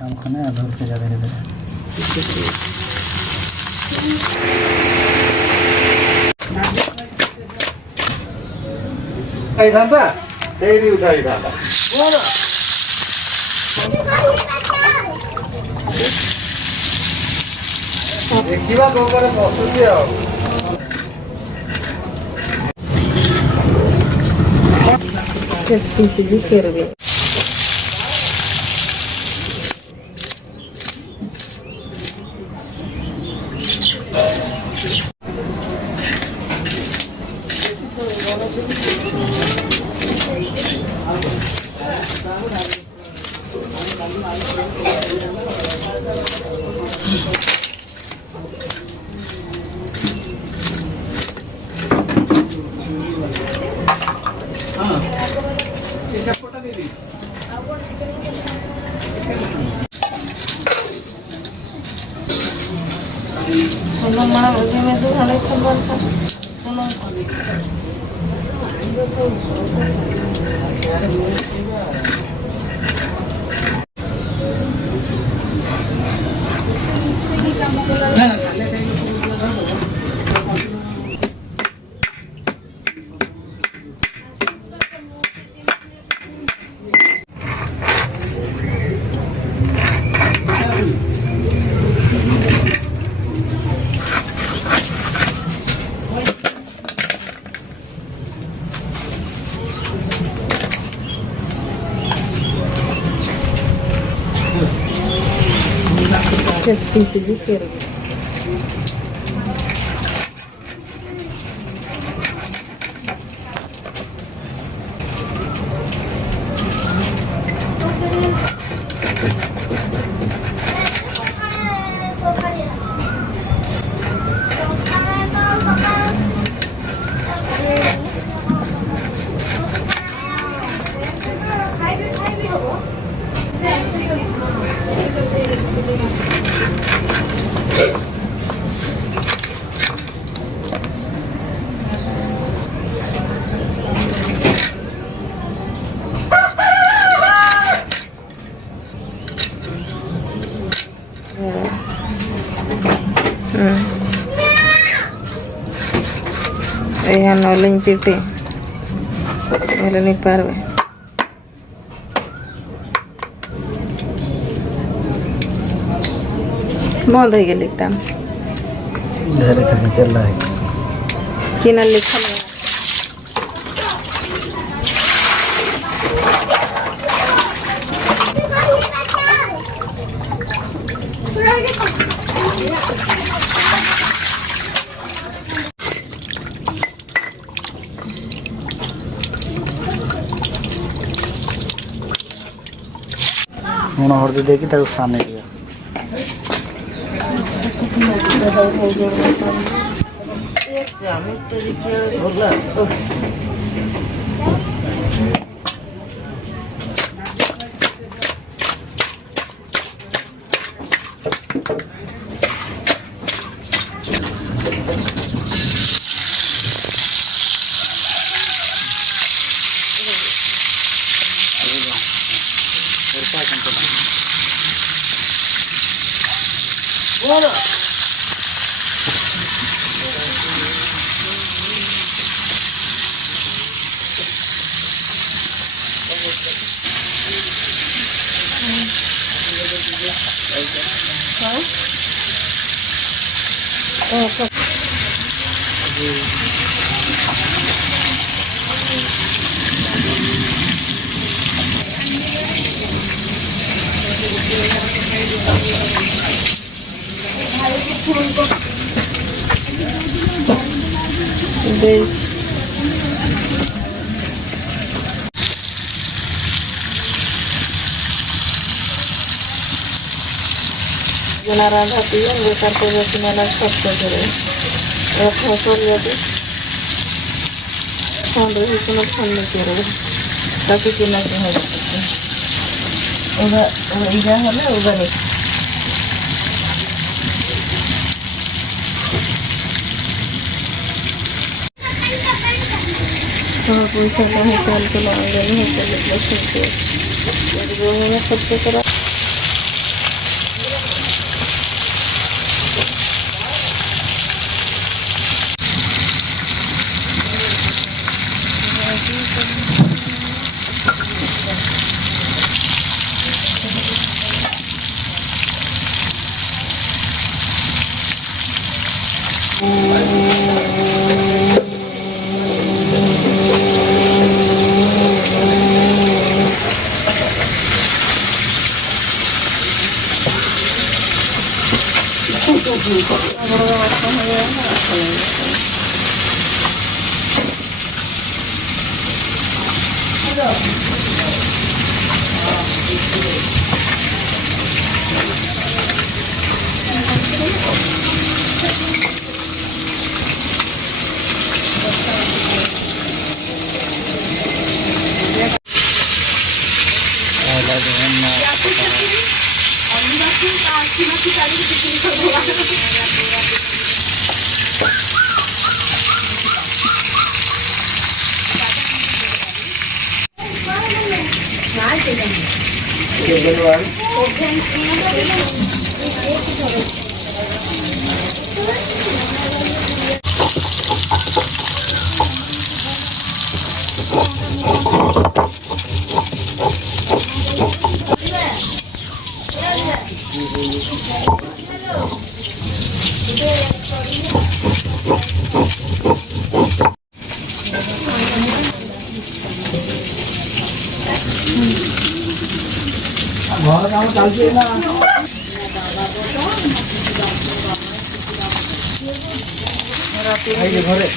हम खाने आधा रुपये ज़्यादा दे दें। था तेरी उठाई था देखिवा गोबर बसुची आ पीस जी करबे सोना मां मुझे में तो खाने खबर था सोना पीस जी करबे नलिंग पिपे नहीं पारबे बंद हो गए एकदम धीरे धीरे चल रहा है कि न लिखल है लुण हल्दी देकी सामने दिया राधा पिए बेकार को मेला सब करे फसल यदि ठंड रही तो ठंड करे ताकि कि ना हो उगा इजा हमें उगा नहीं थोड़ा पैसा नहीं चल के लगे नहीं चल के जो में खर्च करा বড় মাছটা হয়ে গেল ভালো লাগবে। ଘର କାମ ଚାଲିଛି ନା ଘରେ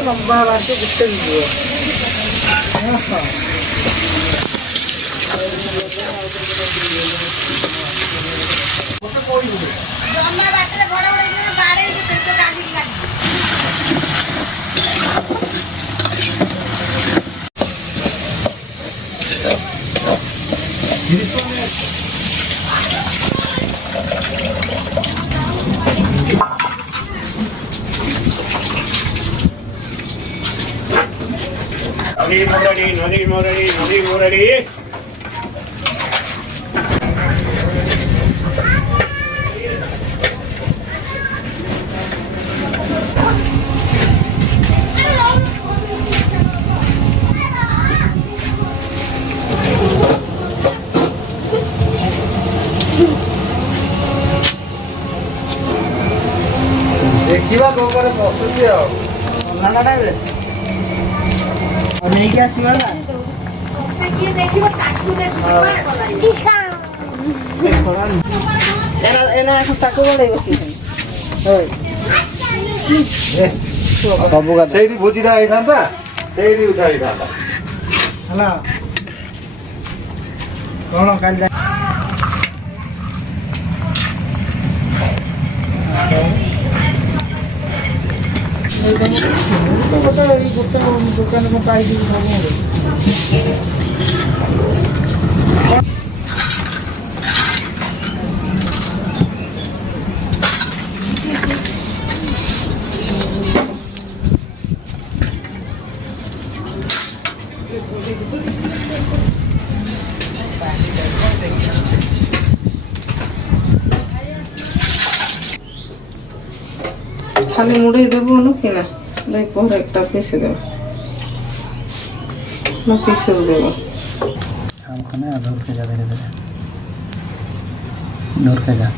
ଲମ୍ବା ବାଟ ଗୋଟେ ଯିବ Nadi Murari. ଦେଖିବା କୋଉ ପରେ ବସୁଛି ଆଉ ନାନା ବେ ନେଇକି ଆସିବା ନା ତାକୁ ବଢେଇବ ସବୁ ସେଇଠି ଭୋଜିଟା ହେଇଥାନ୍ତା ସେଇଠି ଉଠା ହେଇଥାନ୍ତା ହେଲା କଣ କାଲି ଗୋଟେ ଦୋକାନ ପାଇଛି खाली मुड़ी देबो न कि ना देख पर एकटा पीस देबो ना पीस देबो हम खाने आधा के जा दे दे दूर के जा